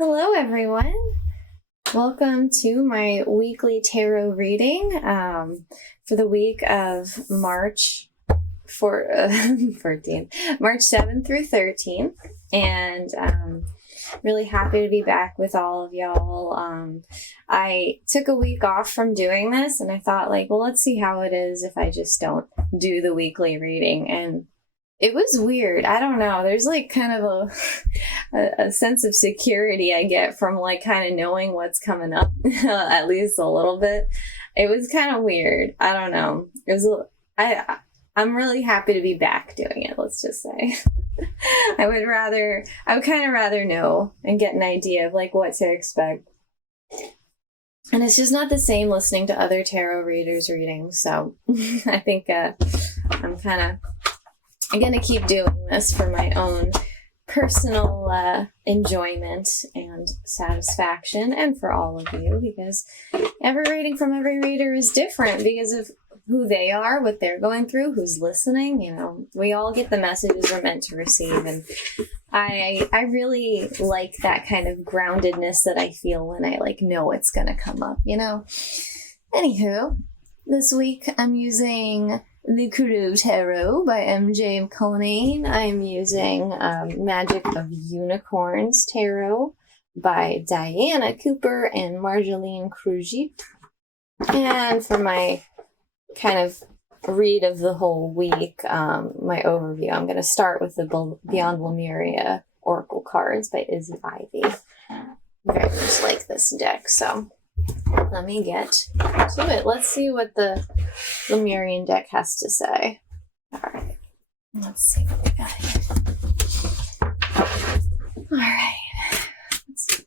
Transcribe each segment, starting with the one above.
Hello, everyone. Welcome to my weekly tarot reading for the week of March 14th, March 7th through 13th. And really happy to be back with all of y'all. I took a week off from doing this and I thought, well, let's see how it is if I just don't do the weekly reading. And it was weird. I don't know. There's kind of a sense of security I get from kind of knowing what's coming up, at least a little bit. It was kind of weird. I don't know. I'm really happy to be back doing it. Let's just say. I would kind of rather know and get an idea of what to expect. And it's just not the same listening to other tarot readers' readings. So I think I'm going to keep doing this for my own personal enjoyment and satisfaction, and for all of you, because every reading from every reader is different because of who they are, what they're going through, who's listening. We all get the messages we're meant to receive, and I really like that kind of groundedness that I feel when I know it's going to come up. Anywho, this week I'm using the Crow Tarot by M.J. Cullinane. I'm using Magic of Unicorns Tarot by Diana Cooper and Marjolaine Krugy. And for my kind of read of the whole week, my overview, I'm going to start with the Beyond Lemuria Oracle cards by Izzy Ivy. I very much like this deck, so let me get to it. Let's see what the Lemurian deck has to say. All right. Let's see what we got here. All right. Let's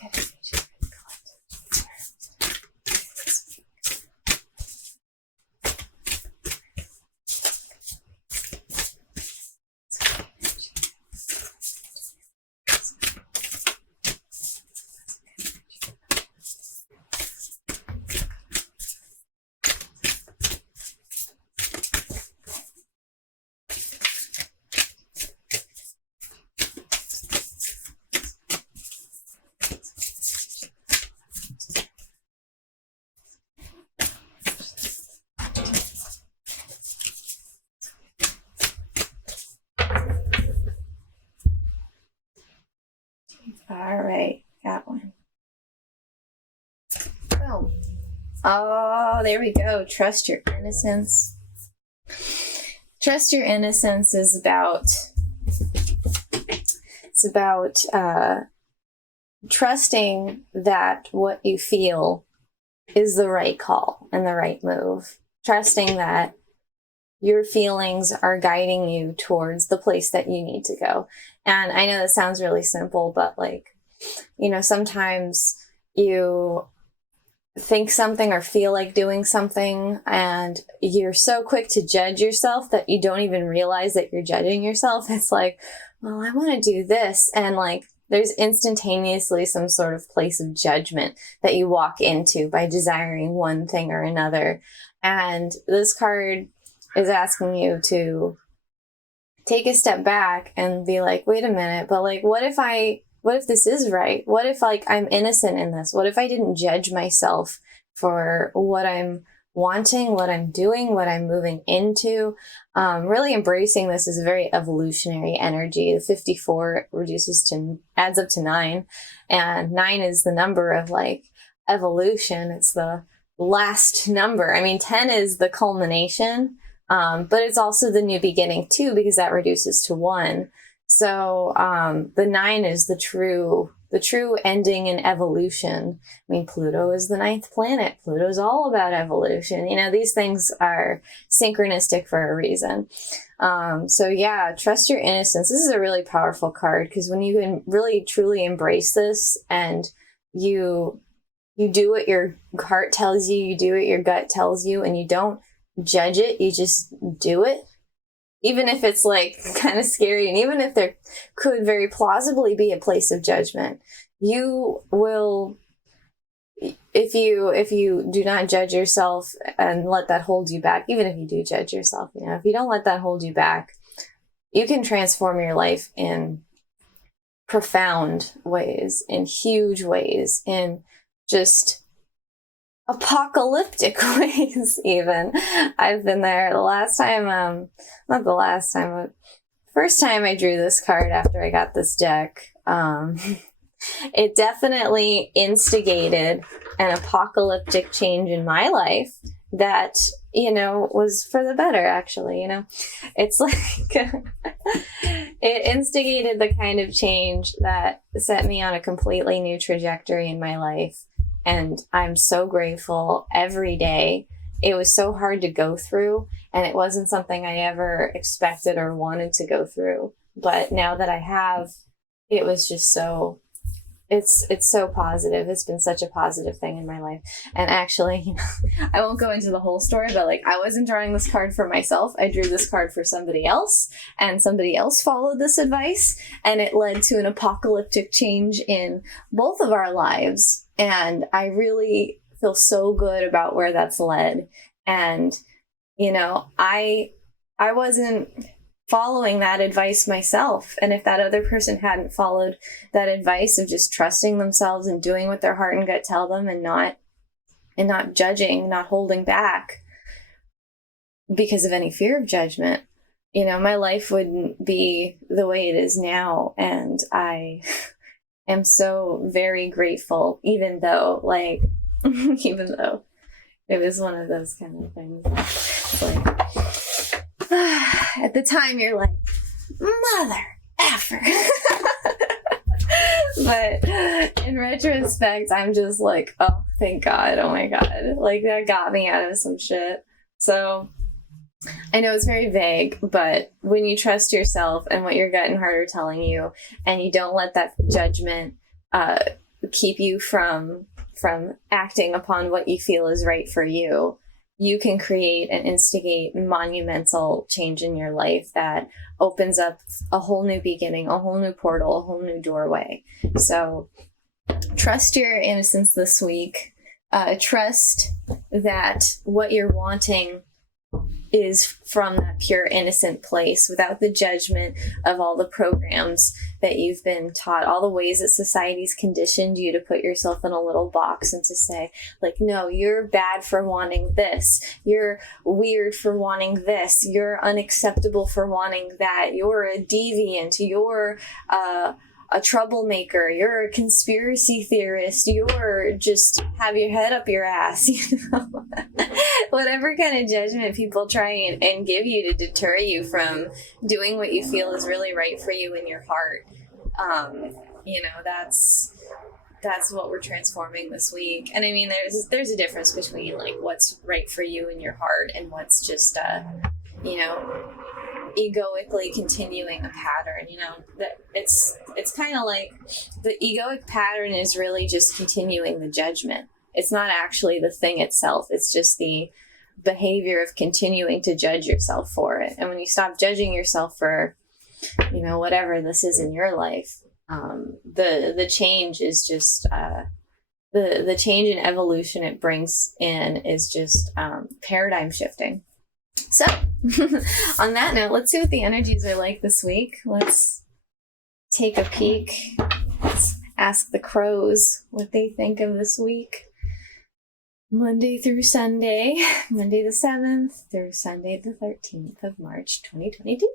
get it. All right, got one. Boom. Oh, there we go. Trust your innocence. Trust your innocence is about trusting that what you feel is the right call and the right move. Trusting that your feelings are guiding you towards the place that you need to go. And I know that sounds really simple, but sometimes you think something or feel like doing something and you're so quick to judge yourself that you don't even realize that you're judging yourself. It's well, I want to do this. And there's instantaneously some sort of place of judgment that you walk into by desiring one thing or another. And this card is asking you to take a step back and be wait a minute, but what if this is right? What if I'm innocent in this? What if I didn't judge myself for what I'm wanting, what I'm doing, what I'm moving into? Really embracing this is a very evolutionary energy. The 54 adds up to 9, and 9 is the number of evolution. It's the last number. 10 is the culmination. But it's also the new beginning too, because that reduces to 1. So the 9 is the true ending in evolution. Pluto is the 9th planet. Pluto's all about evolution. These things are synchronistic for a reason. So yeah, trust your innocence. This is a really powerful card because when you can really truly embrace this and you do what your heart tells you, you do what your gut tells you, and you don't judge it, you just do it, even if it's kind of scary, and even if there could very plausibly be a place of judgment, you will, if you do not judge yourself and let that hold you back, even if you do judge yourself, if you don't let that hold you back, you can transform your life in profound ways, in huge ways, in just apocalyptic ways even. I've been there. The last time, not the last time, but first time I drew this card after I got this deck, it definitely instigated an apocalyptic change in my life that, was for the better, actually. It's like it instigated the kind of change that set me on a completely new trajectory in my life. And I'm so grateful every day. It was so hard to go through, and it wasn't something I ever expected or wanted to go through. But now that I have, it was just so, it's so positive. It's been such a positive thing in my life. And actually, I won't go into the whole story, but I wasn't drawing this card for myself. I drew this card for somebody else, and somebody else followed this advice, and it led to an apocalyptic change in both of our lives. And I really feel so good about where that's led. And, I wasn't following that advice myself. And if that other person hadn't followed that advice of just trusting themselves and doing what their heart and gut tell them, and not judging, not holding back because of any fear of judgment, my life wouldn't be the way it is now. And I am so very grateful, even though it was one of those kind of things. It's at the time you're like, mother effer. But in retrospect, I'm just like, oh, thank God. Oh my God. That got me out of some shit. So I know it's very vague, but when you trust yourself and what your gut and heart are telling you, and you don't let that judgment keep you from acting upon what you feel is right for you, you can create and instigate monumental change in your life that opens up a whole new beginning, a whole new portal, a whole new doorway. So trust your innocence this week. Trust that what you're wanting is from that pure innocent place, without the judgment of all the programs that you've been taught, all the ways that society's conditioned you to put yourself in a little box and to say, no, you're bad for wanting this, you're weird for wanting this, you're unacceptable for wanting that, you're a deviant, you're a troublemaker, you're a conspiracy theorist, you're just have your head up your ass, whatever kind of judgment people try and give you to deter you from doing what you feel is really right for you in your heart. That's what we're transforming this week. And I mean, there's a difference between what's right for you in your heart and what's just egoically continuing a pattern. That it's kind of like the egoic pattern is really just continuing the judgment. It's not actually the thing itself. It's just the behavior of continuing to judge yourself for it. And when you stop judging yourself for whatever this is in your life, the change is just the change and evolution it brings in is just paradigm shifting. So on that note, let's see what the energies are like this week. Let's take a peek. Let's ask the crows what they think of this week. Monday through Sunday, Monday the 7th through Sunday the 13th of March 2022.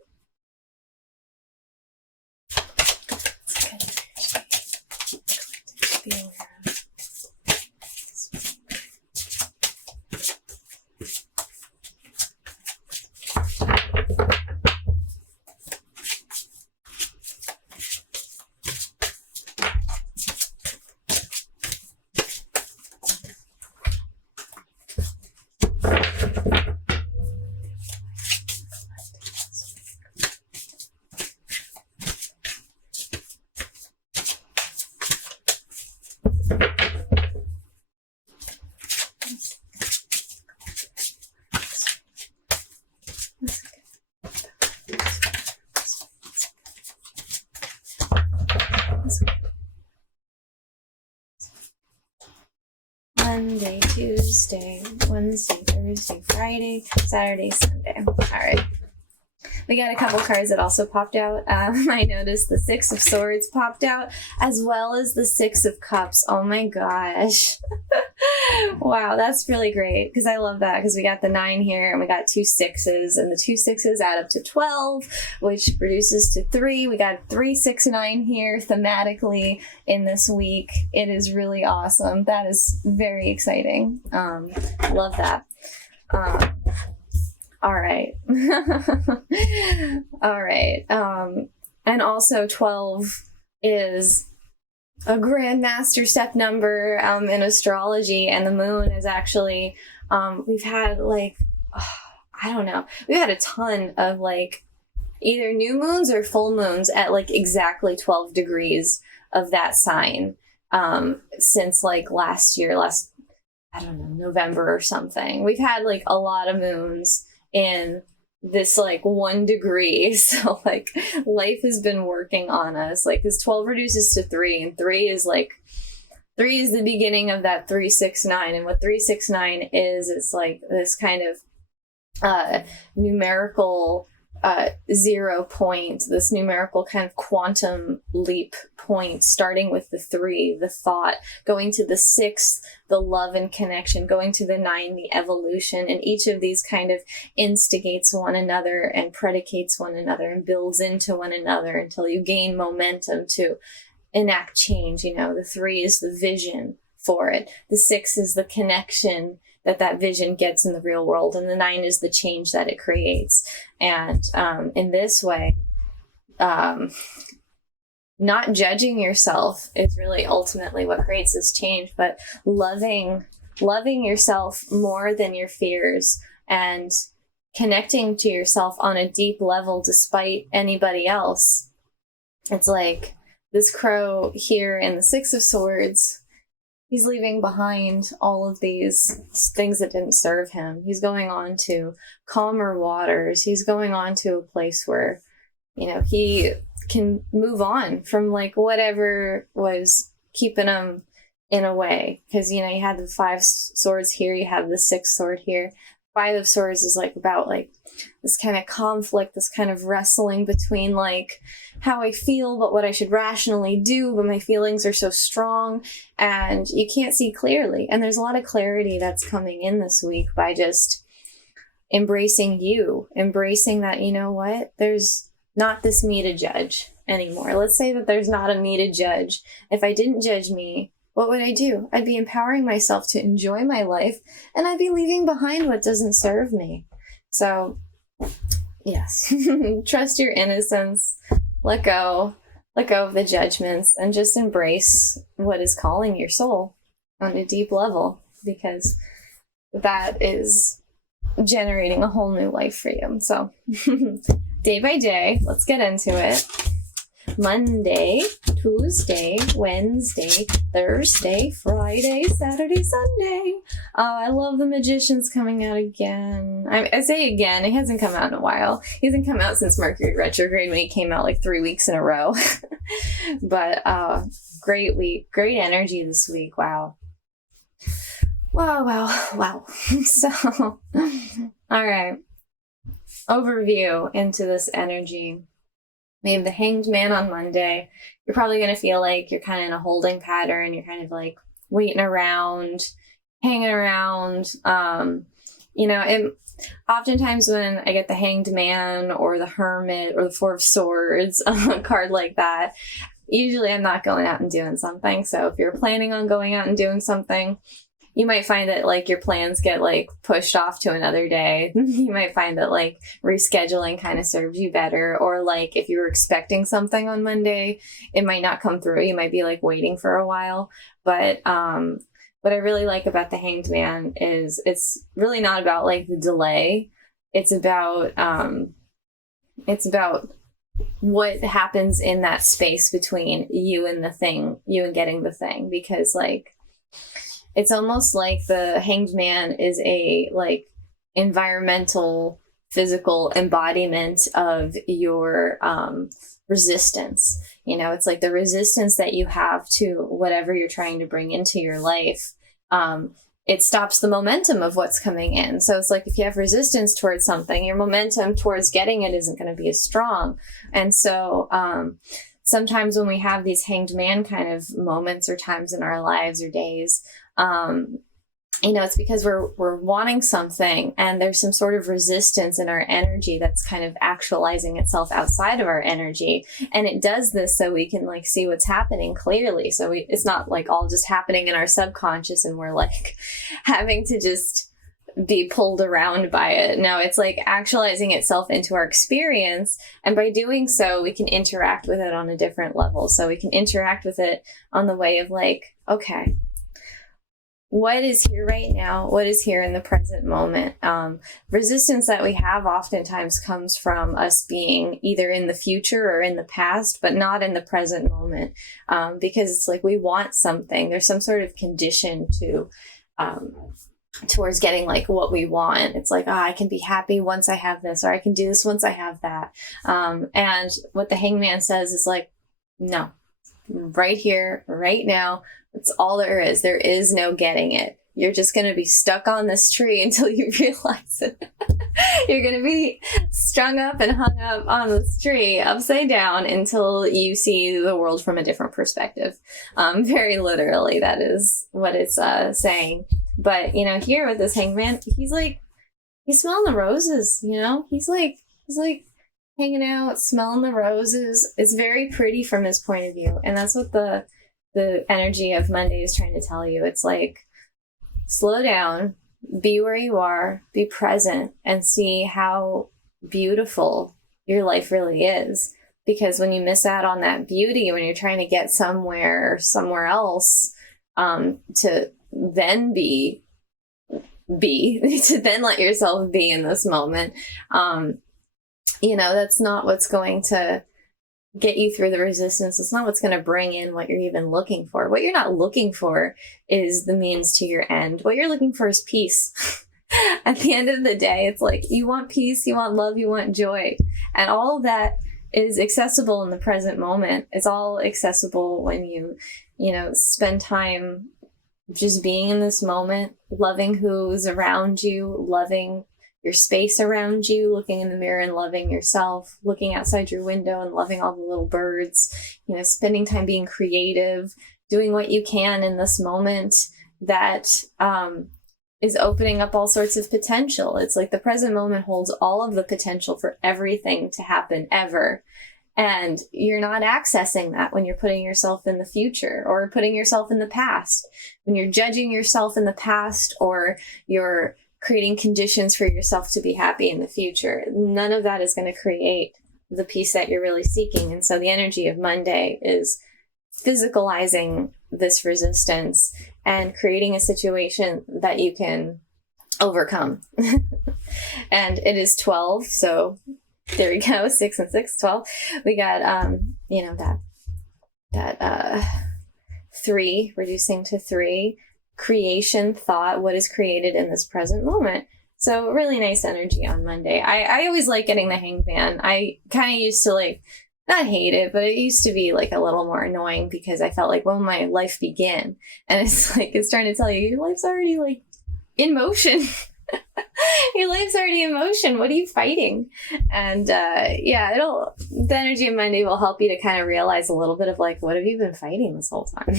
Monday, Tuesday, Wednesday, Thursday, Friday, Saturday, Sunday. All right. We got a couple cards that also popped out. I noticed the Six of Swords popped out, as well as the Six of Cups. Oh my gosh. Wow, that's really great, because I love that, because we got the 9 here and we got 2 6s, and the 2 6s add up to 12, which reduces to 3. We got 3 6 9 here thematically in this week. It is really awesome. That is very exciting. Love that. All right. All right. And also 12 is a grandmaster step number in astrology, and the moon is actually, we've had like, I don't know, we've had a ton of like either new moons or full moons at like exactly 12 degrees of that sign since like last year, I don't know, November or something. We've had like a lot of moons in this like 1 degree. So like life has been working on us. Like this 12 reduces to 3, and 3 is the beginning of that 3 6 9. And what 3 6 9 is, it's like this kind of numerical 0 point, this numerical kind of quantum leap point, starting with the 3, the thought, going to the 6, the love and connection, going to the 9, the evolution. And each of these kind of instigates one another and predicates one another and builds into one another until you gain momentum to enact change. You know, the 3 is the vision for it, the 6 is the connection that vision gets in the real world, and the 9 is the change that it creates. And in this way, not judging yourself is really ultimately what creates this change, but loving yourself more than your fears, and connecting to yourself on a deep level despite anybody else. It's like this crow here in the 6 of Swords. He's leaving behind all of these things that didn't serve him. He's going on to calmer waters. He's going on to a place where, you know, he can move on from like whatever was keeping him in a way. Because, you know, you had the 5 swords here, you have the 6 sword here. 5 of Swords is like about like this kind of conflict, this kind of wrestling between like how I feel, but what I should rationally do, but my feelings are so strong and you can't see clearly. And there's a lot of clarity that's coming in this week by just embracing that, you know what, there's not this me to judge anymore. Let's say that there's not a me to judge. If I didn't judge me, what would I do? I'd be empowering myself to enjoy my life, and I'd be leaving behind what doesn't serve me. So, yes, trust your innocence, let go of the judgments, and just embrace what is calling your soul on a deep level, because that is generating a whole new life for you. So, day by day, let's get into it. Monday, Tuesday, Wednesday, Thursday, Friday, Saturday, Sunday. I love the Magician's coming out again. I say again, it hasn't come out in a while. He hasn't come out since Mercury retrograde, when he came out like 3 weeks in a row. But great week, great energy this week. Wow. Wow. So, all right. Overview into this energy. We have the Hanged Man on Monday. You're probably going to feel like you're kind of in a holding pattern. You're kind of like waiting around, hanging around. Oftentimes when I get the Hanged Man or the Hermit or the 4 of Swords, a card like that, usually I'm not going out and doing something. So if you're planning on going out and doing something, you might find that like your plans get like pushed off to another day. You might find that like rescheduling kind of serves you better. Or like if you were expecting something on Monday, it might not come through. You might be like waiting for a while. But what I really like about the Hanged Man is it's really not about like the delay. It's about what happens in that space between you and the thing, you and getting the thing. Because like, it's almost like the Hanged Man is a like environmental, physical embodiment of your resistance. You know, it's like the resistance that you have to whatever you're trying to bring into your life it stops the momentum of what's coming in. So it's like if you have resistance towards something, your momentum towards getting it isn't going to be as strong. And so sometimes when we have these hanged man kind of moments or times in our lives or days, it's because we're wanting something and there's some sort of resistance in our energy that's kind of actualizing itself outside of our energy. And it does this so we can like see what's happening clearly. So it's not like all just happening in our subconscious and we're like having to just be pulled around by it. No, it's like actualizing itself into our experience. And by doing so, we can interact with it on a different level. So we can interact with it on the way of like, okay, what is here right now? What is here in the present moment? Resistance that we have oftentimes comes from us being either in the future or in the past, but not in the present moment. Because it's like we want something. There's some sort of condition to towards getting like what we want. It's like, I can be happy once I have this, or I can do this once I have that. And what the hangman says is like, no, right here, right now. It's all there is. There is no getting it. You're just going to be stuck on this tree until you realize it. You're going to be strung up and hung up on this tree upside down until you see the world from a different perspective. Very literally, that is what it's saying. But, here with this hangman, he's smelling the roses, he's like hanging out, smelling the roses. It's very pretty from his point of view. And that's what the energy of Monday is trying to tell you. It's like, slow down, be where you are, be present, and see how beautiful your life really is. Because when you miss out on that beauty, when you're trying to get somewhere else, to then to then let yourself be in this moment, that's not what's going to get you through the resistance. It's not what's going to bring in what you're even looking for. What you're not looking for is the means to your end. What you're looking for is peace. At the end of the day, it's like you want peace, you want love, you want joy. And all of that is accessible in the present moment. It's all accessible when you spend time just being in this moment, loving who's around you, loving your space around you, looking in the mirror and loving yourself, looking outside your window and loving all the little birds, spending time being creative, doing what you can in this moment that is opening up all sorts of potential. It's like the present moment holds all of the potential for everything to happen ever. And you're not accessing that when you're putting yourself in the future or putting yourself in the past. When you're judging yourself in the past or you're creating conditions for yourself to be happy in the future, none of that is going to create the peace that you're really seeking. And so the energy of Monday is physicalizing this resistance and creating a situation that you can overcome. And it is 12. So there we go. 6 and 6, 12. We got, that 3, reducing to 3. Creation, thought, what is created in this present moment. So really nice energy on Monday. I always like getting the hangman. I kind of used to not hate it, but it used to be like a little more annoying because I felt like, when my life begin? And it's like, it's trying to tell you, your life's already like in motion. Your life's already in motion. What are you fighting? And the energy of Monday will help you to kind of realize a little bit of like, what have you been fighting this whole time?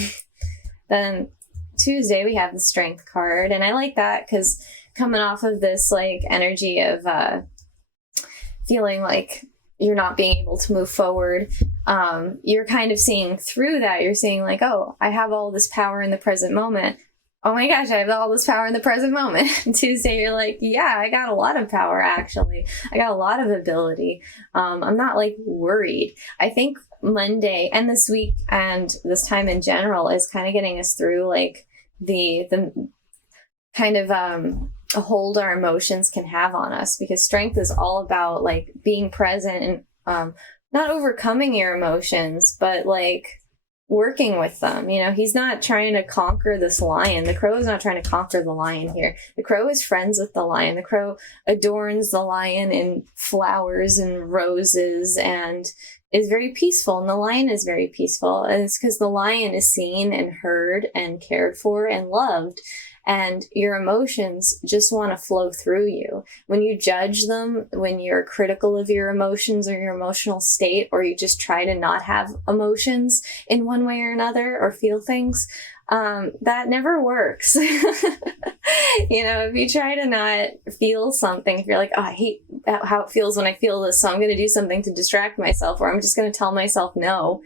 Then Tuesday, we have the Strength card. And I like that because coming off of this like energy of feeling like you're not being able to move forward, you're kind of seeing through that. You're seeing like, oh, I have all this power in the present moment. Oh my gosh, I have all this power in the present moment. And Tuesday, you're like, yeah, I got a lot of power, actually. I got a lot of ability. I'm not like worried. I think Monday and this week and this time in general is kind of getting us through like the kind of a hold our emotions can have on us, because strength is all about like being present and not overcoming your emotions, but like working with them. He's not trying to conquer this lion. The crow is not trying to conquer the lion here. The crow is friends with the lion. The crow adorns the lion in flowers and roses and is very peaceful, and the lion is very peaceful. And it's because the lion is seen and heard and cared for and loved. And your emotions just want to flow through you. When you judge them, when you're critical of your emotions or your emotional state, or you just try to not have emotions in one way or another or feel things, that never works. If you try to not feel something, if you're like, oh, I hate how it feels when I feel this, so I'm going to do something to distract myself, or I'm just going to tell myself, no,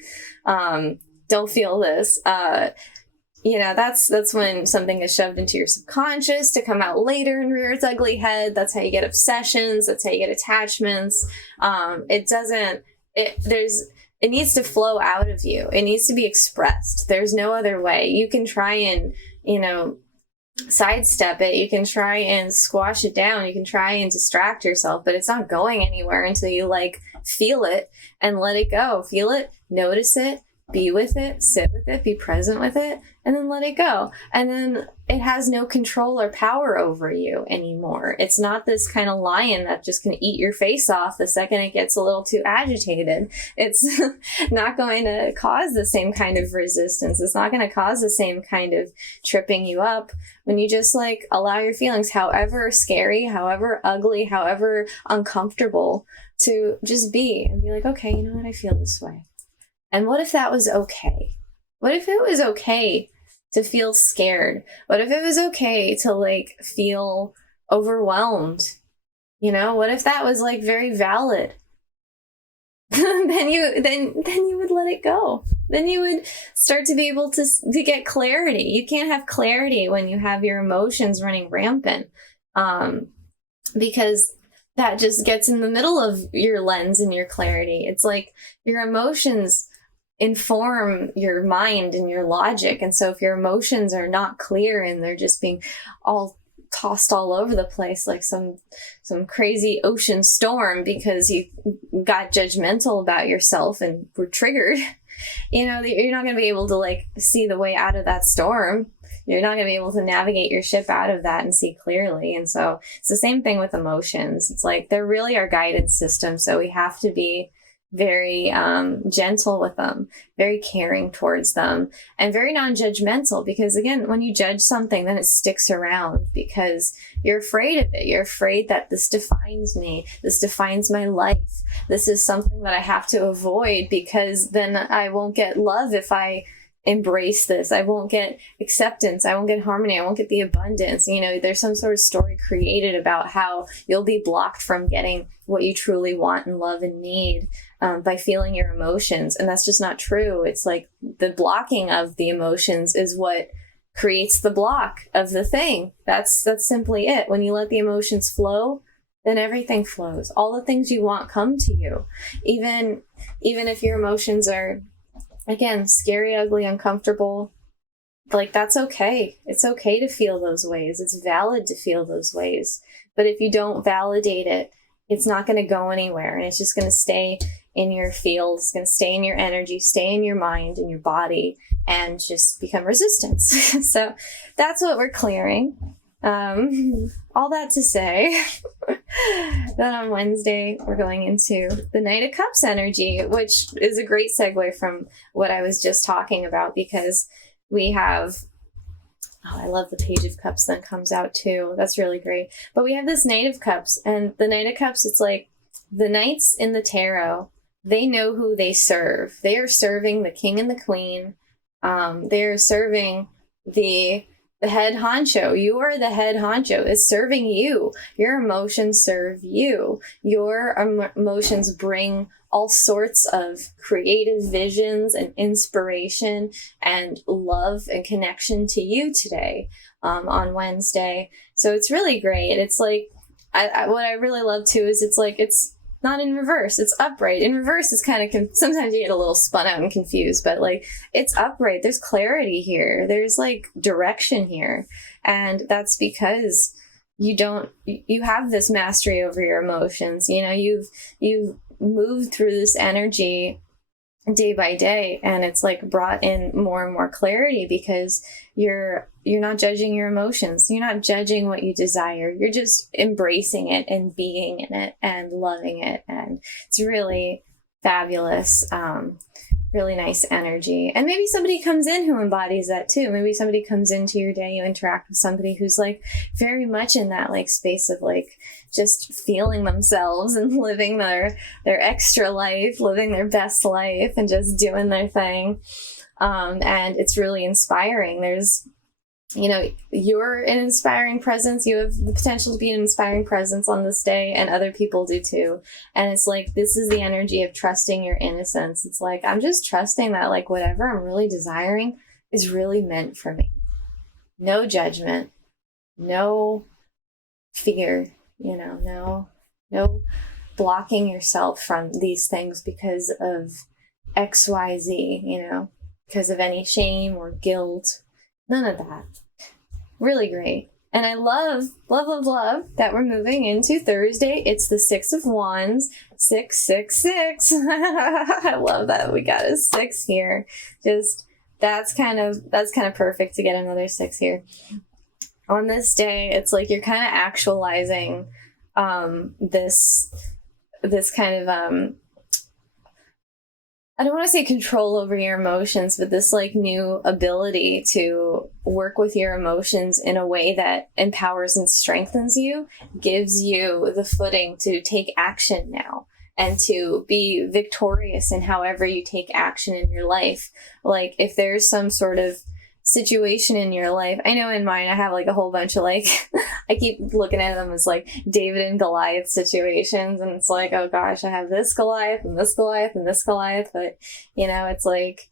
don't feel this. That's when something is shoved into your subconscious to come out later and rear its ugly head. That's how you get obsessions. That's how you get attachments. It needs to flow out of you. It needs to be expressed. There's no other way. You can try and, sidestep it. You can try and squash it down. You can try and distract yourself, but it's not going anywhere until you feel it and let it go. Feel it, notice it, be with it, sit with it, be present with it, and then let it go. And then it has no control or power over you anymore. It's not this kind of lion that just can eat your face off the second it gets a little too agitated. It's not going to cause the same kind of resistance. It's not going to cause the same kind of tripping you up when you just allow your feelings, however scary, however ugly, however uncomfortable, to just be and be like, okay, you know what? I feel this way. And what if that was okay? What if it was okay to feel scared? What if it was okay to feel overwhelmed? What if that was very valid? then you would let it go. Then you would start to be able to get clarity. You can't have clarity when you have your emotions running rampant, because that just gets in the middle of your lens and your clarity. It's like your emotions inform your mind and your logic. And so if your emotions are not clear and they're just being all tossed all over the place like some crazy ocean storm because you got judgmental about yourself and were triggered, you're not going to be able to see the way out of that storm. You're not going to be able to navigate your ship out of that and see clearly. And so it's the same thing with emotions. It's they're really our guidance system. So we have to be very gentle with them, very caring towards them, and very non-judgmental, because again, when you judge something, then it sticks around because you're afraid of it. You're afraid that this defines me. This defines my life. This is something that I have to avoid because then I won't get love if I embrace this. I won't get acceptance. I won't get harmony. I won't get the abundance. There's some sort of story created about how you'll be blocked from getting what you truly want and love and need by feeling your emotions. And that's just not true. It's the blocking of the emotions is what creates the block of the thing. That's simply it. When you let the emotions flow, then everything flows. All the things you want come to you. Even if your emotions are, again, scary, ugly, uncomfortable, that's okay. It's okay to feel those ways. It's valid to feel those ways. But if you don't validate it, it's not going to go anywhere. And it's just going to stay in your field. It's going to stay in your energy, stay in your mind and your body, and just become resistance. So that's what we're clearing. All that to say that on Wednesday, we're going into the Knight of Cups energy, which is a great segue from what I was just talking about, because we have, I love the Page of Cups that comes out too. That's really great. But we have this Knight of Cups, and the Knight of Cups, it's the knights in the tarot, they know who they serve. They are serving the king and the queen. They are serving the head honcho. You are the head honcho. It's serving you. Your emotions serve you. Your emotions bring all sorts of creative visions and inspiration and love and connection to you today on Wednesday. So it's really great. It's what I really love too is it's not in reverse. It's upright. In reverse, it's kind of, sometimes you get a little spun out and confused, but it's upright. There's clarity here. There's direction here. And that's because you have this mastery over your emotions. You've moved through this energy day by day, and it's brought in more and more clarity because you're not judging your emotions. You're not judging what you desire. You're just embracing it and being in it and loving it. And it's really, fabulous, really nice energy. And maybe somebody comes in who embodies that too. Maybe somebody comes into your day, you interact with somebody who's like very much in that like space of like just feeling themselves and living their extra life, living their best life, and just doing their thing. And it's really inspiring. There's, you know, you're an inspiring presence. You have the potential to be an inspiring presence on this day, and other people do too. And it's like, this is the energy of trusting your innocence. It's like, I'm just trusting that like whatever I'm really desiring is really meant for me. No judgment, no fear, you know, no blocking yourself from these things because of XYZ, you know, because of any shame or guilt. None of that. Really great. And I love that we're moving into Thursday. It's the 6 of Wands, 666. I love that we got a 6 here. Just that's kind of perfect to get another 6 here. On this day, it's like you're kind of actualizing this kind of I don't want to say control over your emotions, but this like new ability to work with your emotions in a way that empowers and strengthens you, gives you the footing to take action now and to be victorious in however you take action in your life. Like if there's some sort of situation in your life, I know in mine I have like a whole bunch of like I keep looking at them as like David and Goliath situations, and it's like, oh gosh, I have this Goliath and this Goliath and this Goliath. But you know, it's like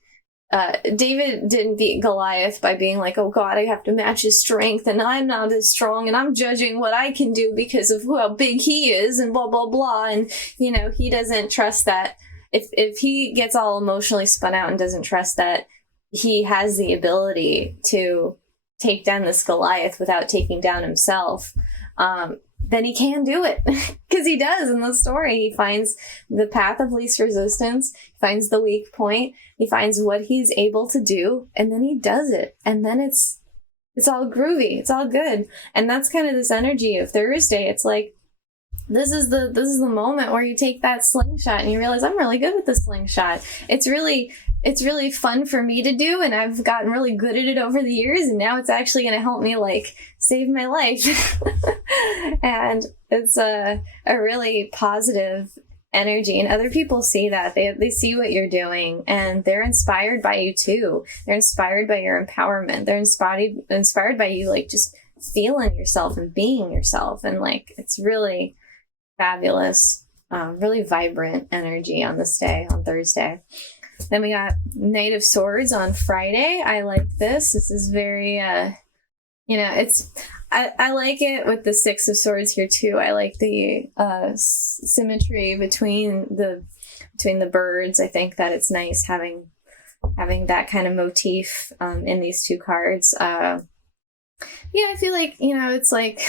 David didn't beat Goliath by being like, oh God, I have to match his strength and I'm not as strong and I'm judging what I can do because of how big he is and blah blah blah. And you know, he doesn't trust that if he gets all emotionally spun out and doesn't trust that he has the ability to take down this Goliath without taking down himself, then he can do it. Because he does in the story. He finds the path of least resistance, finds the weak point, he finds what he's able to do, and then he does it. And then it's all groovy, it's all good. And that's kind of this energy of Thursday. It's like, this is the moment where you take that slingshot and you realize, I'm really good with the slingshot. It's really fun for me to do, and I've gotten really good at it over the years, and now it's actually going to help me like save my life. And it's a really positive energy, and other people see that. They see what you're doing, and they're inspired by you too. They're inspired by your empowerment. They're inspired by you like just feeling yourself and being yourself, and like it's really fabulous, really vibrant energy on this day, on Thursday. Then we got Knight of Swords on Friday. I like this. This is very, you know, I like it with the Six of Swords here too. I like the symmetry between the birds. I think that it's nice having that kind of motif in these two cards. Yeah, I feel like, you know, it's like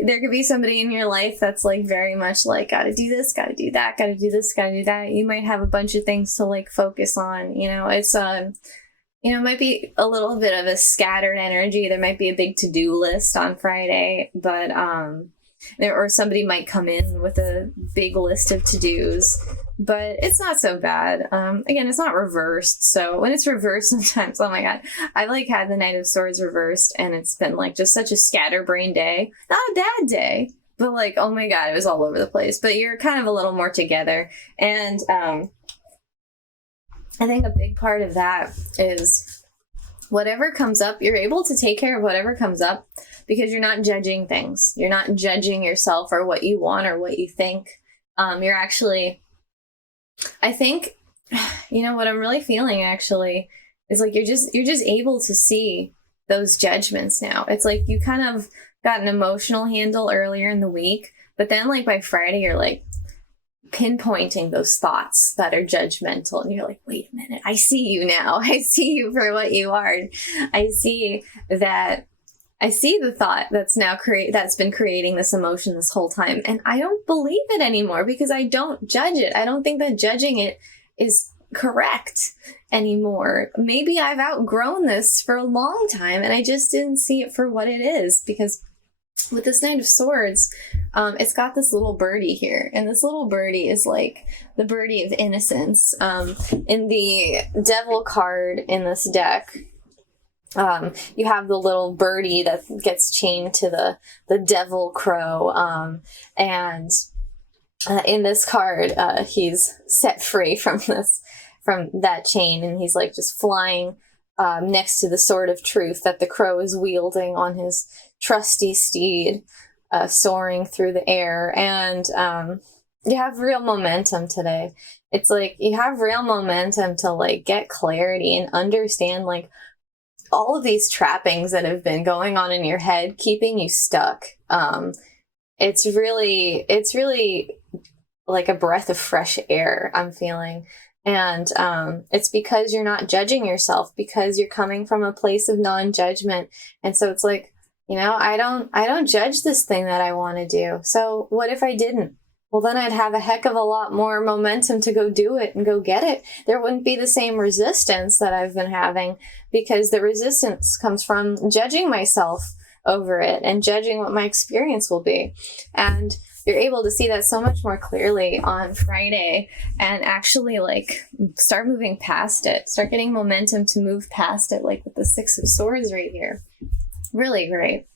there could be somebody in your life that's like very much like, gotta do this, gotta do that, gotta do this, gotta do that. You might have a bunch of things to like focus on. You know, it's you know, it might be a little bit of a scattered energy. There might be a big to-do list on Friday, but or somebody might come in with a big list of to-dos, but it's not so bad. Again, it's not reversed. So when it's reversed sometimes, oh my God, I like had the Knight of Swords reversed and it's been like just such a scatterbrained day. Not a bad day, but like, oh my God, it was all over the place. But you're kind of a little more together. And I think a big part of that is whatever comes up, you're able to take care of whatever comes up because you're not judging things. You're not judging yourself or what you want or what you think. You're actually, I think, you know, what I'm really feeling actually is like you're just able to see those judgments now. It's like you kind of got an emotional handle earlier in the week, but then like by Friday, you're like pinpointing those thoughts that are judgmental, and you're like, wait a minute, I see you now. I see you for what you are. I see the thought that's been creating this emotion this whole time, and I don't believe it anymore because I don't judge it. I don't think that judging it is correct anymore. Maybe I've outgrown this for a long time and I just didn't see it for what it is because with this Knight of Swords, it's got this little birdie here, and this little birdie is like the birdie of innocence. In the Devil card in this deck, you have the little birdie that gets chained to the devil crow, and in this card, he's set free from that chain, and he's like just flying next to the sword of truth that the crow is wielding on his trusty steed, soaring through the air. And you have real momentum today. It's like you have real momentum to like get clarity and understand like all of these trappings that have been going on in your head, keeping you stuck. It's really like a breath of fresh air I'm feeling. And it's because you're not judging yourself, because you're coming from a place of non-judgment. And so it's like, you know, I don't judge this thing that I want to do. So what if I didn't? Well, then I'd have a heck of a lot more momentum to go do it and go get it. There wouldn't be the same resistance that I've been having, because the resistance comes from judging myself over it and judging what my experience will be. And you're able to see that so much more clearly on Friday and actually like start moving past it, start getting momentum to move past it, like with the Six of Swords right here. Really great.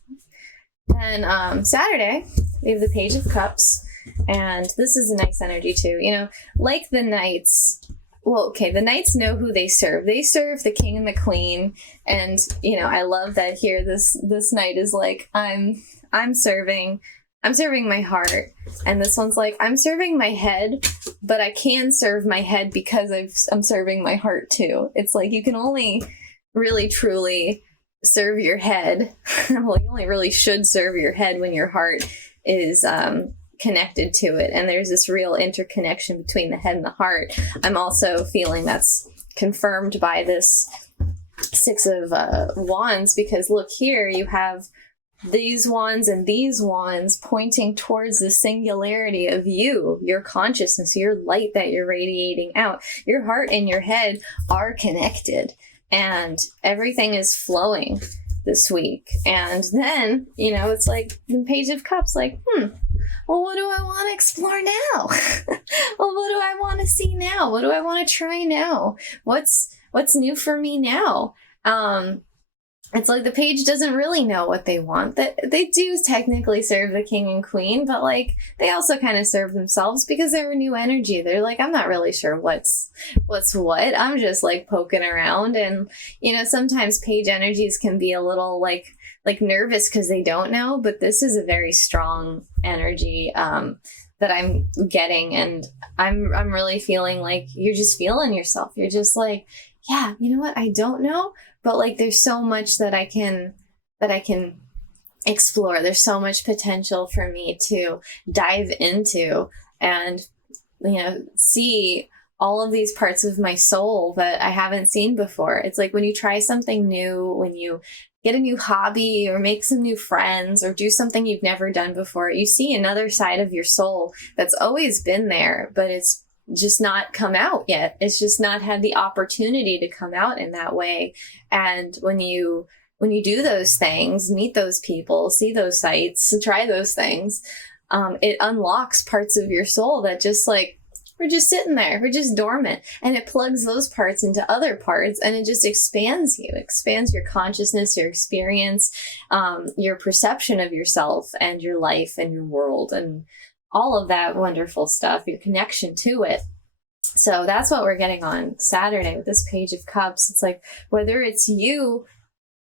And Saturday, we have the Page of Cups, and this is a nice energy too. You know, like the knights, well, okay, the knights know who they serve. They serve the king and the queen, and, you know, I love that here this knight is like, I'm serving my heart. And this one's like, I'm serving my head, but I can serve my head because I'm serving my heart too. It's like you can only really truly serve your head. Well, you only really should serve your head when your heart is connected to it. And there's this real interconnection between the head and the heart. I'm also feeling that's confirmed by this Six of Wands, because look here, you have these wands and these wands pointing towards the singularity of you, your consciousness, your light that you're radiating out. Your heart and your head are connected, and everything is flowing this week. And then, you know, it's like the Page of Cups, like, well, what do I want to explore now? Well, what do I want to see now? What do I want to try now? What's new for me now? It's like the page doesn't really know what they want. That they do technically serve the king and queen, but like they also kind of serve themselves because they're a new energy. They're like, I'm not really sure what's what. I'm just like poking around. And, you know, sometimes page energies can be a little like nervous because they don't know, but this is a very strong energy that I'm getting, and I'm really feeling like you're just feeling yourself. You're just like, yeah, you know what? I don't know, but like there's so much that I can explore. There's so much potential for me to dive into and, you know, see all of these parts of my soul that I haven't seen before. It's like when you try something new, when you get a new hobby or make some new friends or do something you've never done before, you see another side of your soul that's always been there, but it's just not come out yet. It's just not had the opportunity to come out in that way. And when you do those things, meet those people, see those sights, try those things, it unlocks parts of your soul that just like, we're just sitting there, we're just dormant, and it plugs those parts into other parts, and it just expands you, expands your consciousness, your experience, your perception of yourself and your life and your world and all of that wonderful stuff, your connection to it. So that's what we're getting on Saturday with this Page of Cups. It's like, whether it's you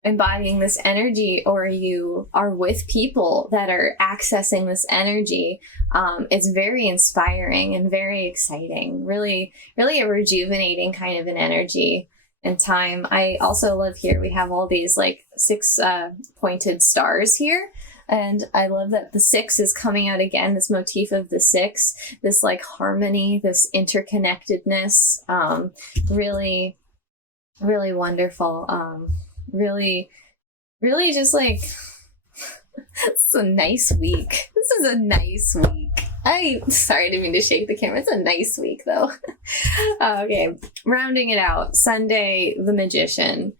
embodying this energy or you are with people that are accessing this energy, it's very inspiring and very exciting. Really, really a rejuvenating kind of an energy and time. I also love here, we have all these like 6 pointed stars here. And I love that the 6 is coming out again, this motif of the 6, this like harmony, this interconnectedness, really, really wonderful. Really, really just like, it's a nice week. This is a nice week. Sorry, I didn't mean to shake the camera. It's a nice week though. Okay, rounding it out. Sunday, the Magician.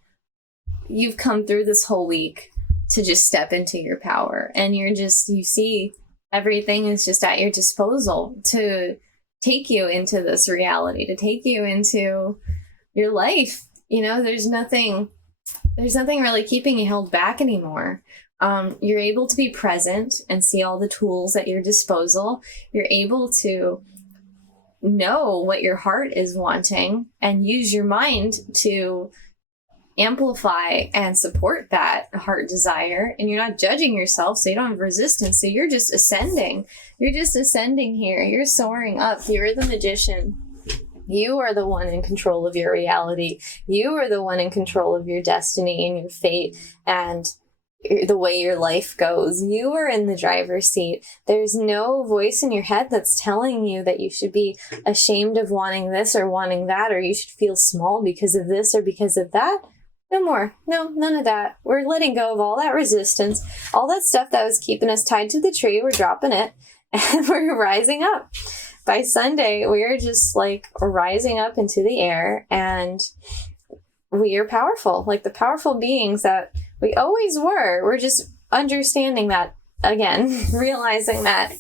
You've come through this whole week to just step into your power. And you see everything is just at your disposal to take you into this reality, to take you into your life. You know, there's nothing really keeping you held back anymore. You're able to be present and see all the tools at your disposal. You're able to know what your heart is wanting and use your mind to amplify and support that heart desire. And you're not judging yourself, so you don't have resistance. So you're just ascending. You're just ascending here. You're soaring up. You're the magician. You are the one in control of your reality. You are the one in control of your destiny and your fate and the way your life goes. You are in the driver's seat. There's no voice in your head that's telling you that you should be ashamed of wanting this or wanting that, or you should feel small because of this or because of that. No more. No, none of that. We're letting go of all that resistance, all that stuff that was keeping us tied to the tree. We're dropping it and we're rising up. By Sunday, we are just like rising up into the air, and we are powerful, like the powerful beings that we always were. We're just understanding that again, realizing that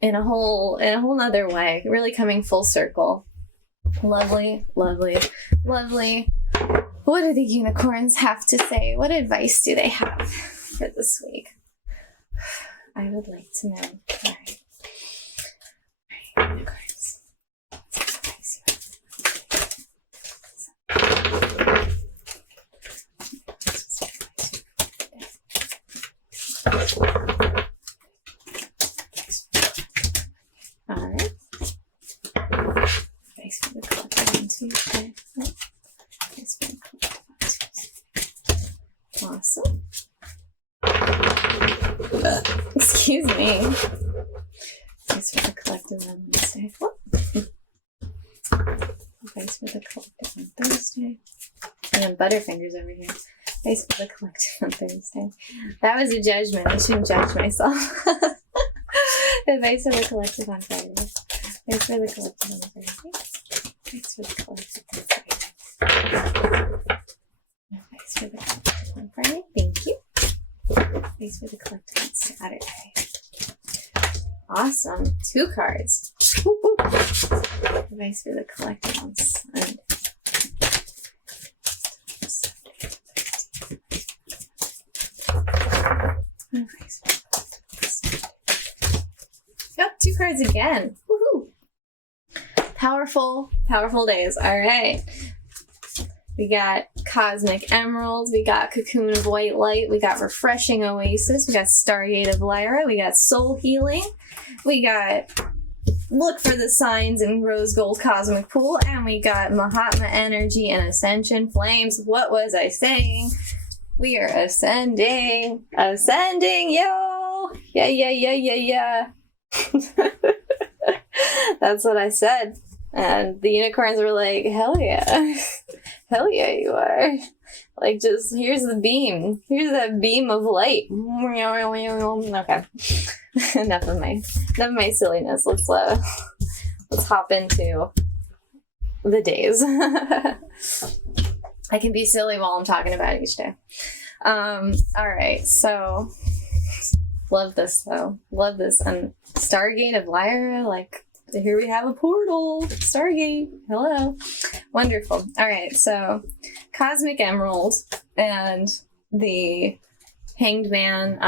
in a whole nother way, really coming full circle. Lovely, lovely, lovely. What do the unicorns have to say? What advice do they have for this week? I would like to know. All right. Unicorns. All right. Thanks for the collective on Tuesday. Thanks for the collective on Tuesday. Awesome. Excuse me. Thanks for the collective on Wednesday. Thanks for the collective on Thursday. And then Butterfingers over here. Thanks for the collective on Thursday. That was a judgment. I shouldn't judge myself. Thanks for the collective on Friday. Thanks for the collective on Thursday. Thanks for the collective on Friday. Thanks for the collective on Friday. Thank you. Thanks for the collective on Saturday. Awesome. 2 cards. Woo woo. Thanks for the collective on Sunday. Got 2 cards again. Woohoo! Powerful, powerful days. All right. We got Cosmic Emeralds, we got Cocoon of White Light, we got Refreshing Oasis, we got Stargate of Lyra, we got Soul Healing, we got Look for the Signs in Rose Gold Cosmic Pool, and we got Mahatma Energy and Ascension Flames. What was I saying? We are ascending. Ascending, yo! Yeah. That's what I said. And the unicorns were like, hell yeah. Hell yeah, you are. Like, just, here's the beam. Here's that beam of light. Okay. Enough of my silliness. Let's hop into the days. I can be silly while I'm talking about it each day. All right, so love this though. Love this. And Stargate of Lyra, like, here we have a portal. Stargate. Hello. Wonderful. All right, so Cosmic Emerald and the Hanged Man,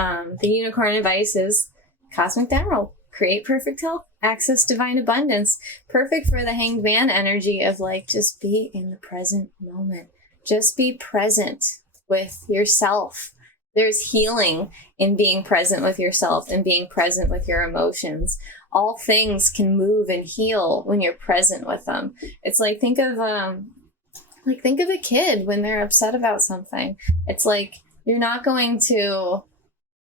the Unicorn advice is Cosmic Emerald. Create perfect health. Access divine abundance. Perfect for the Hanged Man energy of like, just be in the present moment. Just be present with yourself. There's healing in being present with yourself and being present with your emotions. All things can move and heal when you're present with them. It's like, think of a kid when they're upset about something. It's like, you're not going to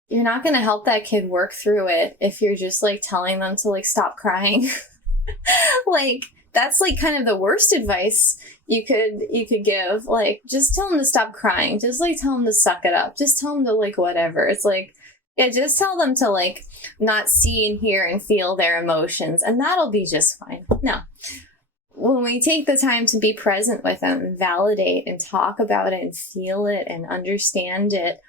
help that kid work through it if you're just like telling them to like stop crying. Like, that's like kind of the worst advice you could give. Like, just tell them to stop crying. Just like tell them to suck it up. Just tell them to like whatever. It's like, yeah, just tell them to like not see and hear and feel their emotions, and that'll be just fine. No. When we take the time to be present with them and validate and talk about it and feel it and understand it,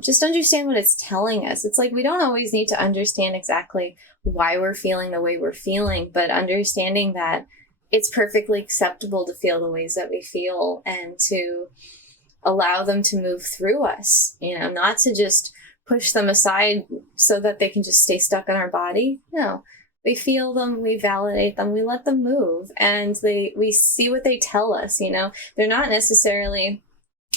just understand what it's telling us. It's like we don't always need to understand exactly why we're feeling the way we're feeling, but understanding that it's perfectly acceptable to feel the ways that we feel and to allow them to move through us, not to just push them aside so that they can just stay stuck in our body. No, we feel them, we validate them, we let them move, and we see what they tell us. They're not necessarily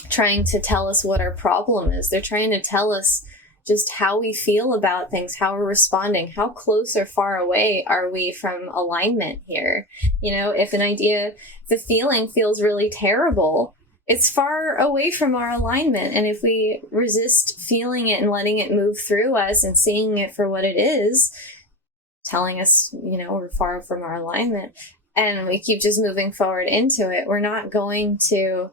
trying to tell us what our problem is. They're trying to tell us just how we feel about things, how we're responding, how close or far away are we from alignment here. If the feeling feels really terrible, it's far away from our alignment. And if we resist feeling it and letting it move through us and seeing it for what it is, telling us, we're far from our alignment, and we keep just moving forward into it, we're not going to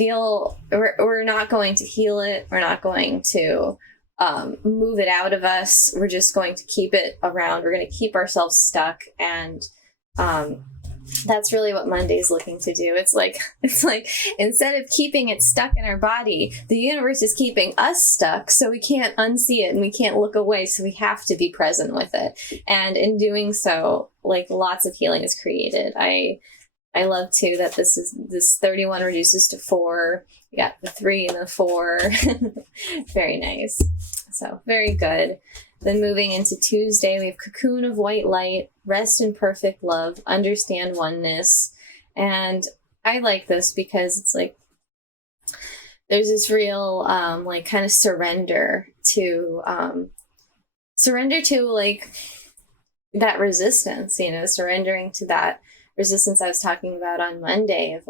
we're not going to heal it. We're not going to move it out of us. We're just going to keep it around. We're going to keep ourselves stuck. And that's really what Monday's looking to do. It's like instead of keeping it stuck in our body, the universe is keeping us stuck, so we can't unsee it and we can't look away. So we have to be present with it. And in doing so, lots of healing is created. I love too that this 31 reduces to 4. You got the 3 and the 4. Very nice. So very good. Then moving into Tuesday, we have cocoon of white light, rest in perfect love, understand oneness. And I like this because it's there's this real kind of surrender to that resistance, surrendering to that resistance I was talking about on Monday of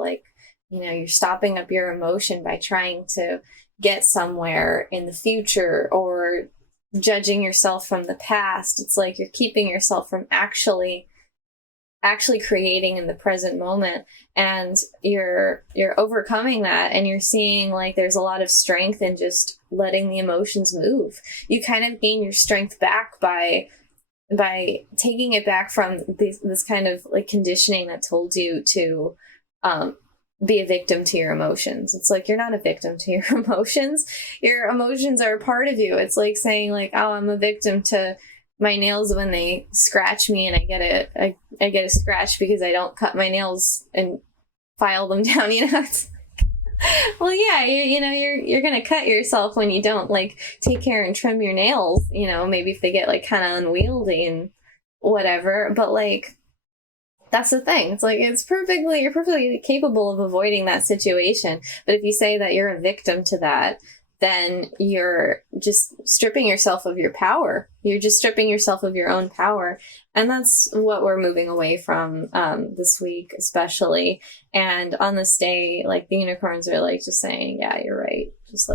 you're stopping up your emotion by trying to get somewhere in the future or judging yourself from the past. It's you're keeping yourself from actually creating in the present moment, and you're overcoming that, and you're seeing there's a lot of strength in just letting the emotions move. You kind of gain your strength back by taking it back from this kind of conditioning that told you to be a victim to your emotions. It's you're not a victim to your emotions. Your emotions are a part of you. It's saying oh, I'm a victim to my nails when they scratch me, and I get a scratch because I don't cut my nails and file them down. It's well, yeah, you're gonna cut yourself when you don't take care and trim your nails. Maybe if they get kind of unwieldy and whatever. But that's the thing. It's you're perfectly capable of avoiding that situation. But if you say that you're a victim to that, then you're just stripping yourself of your power. You're just stripping yourself of your own power. And that's what we're moving away from this week, especially. And on this day, the unicorns are just saying, yeah, you're right. Just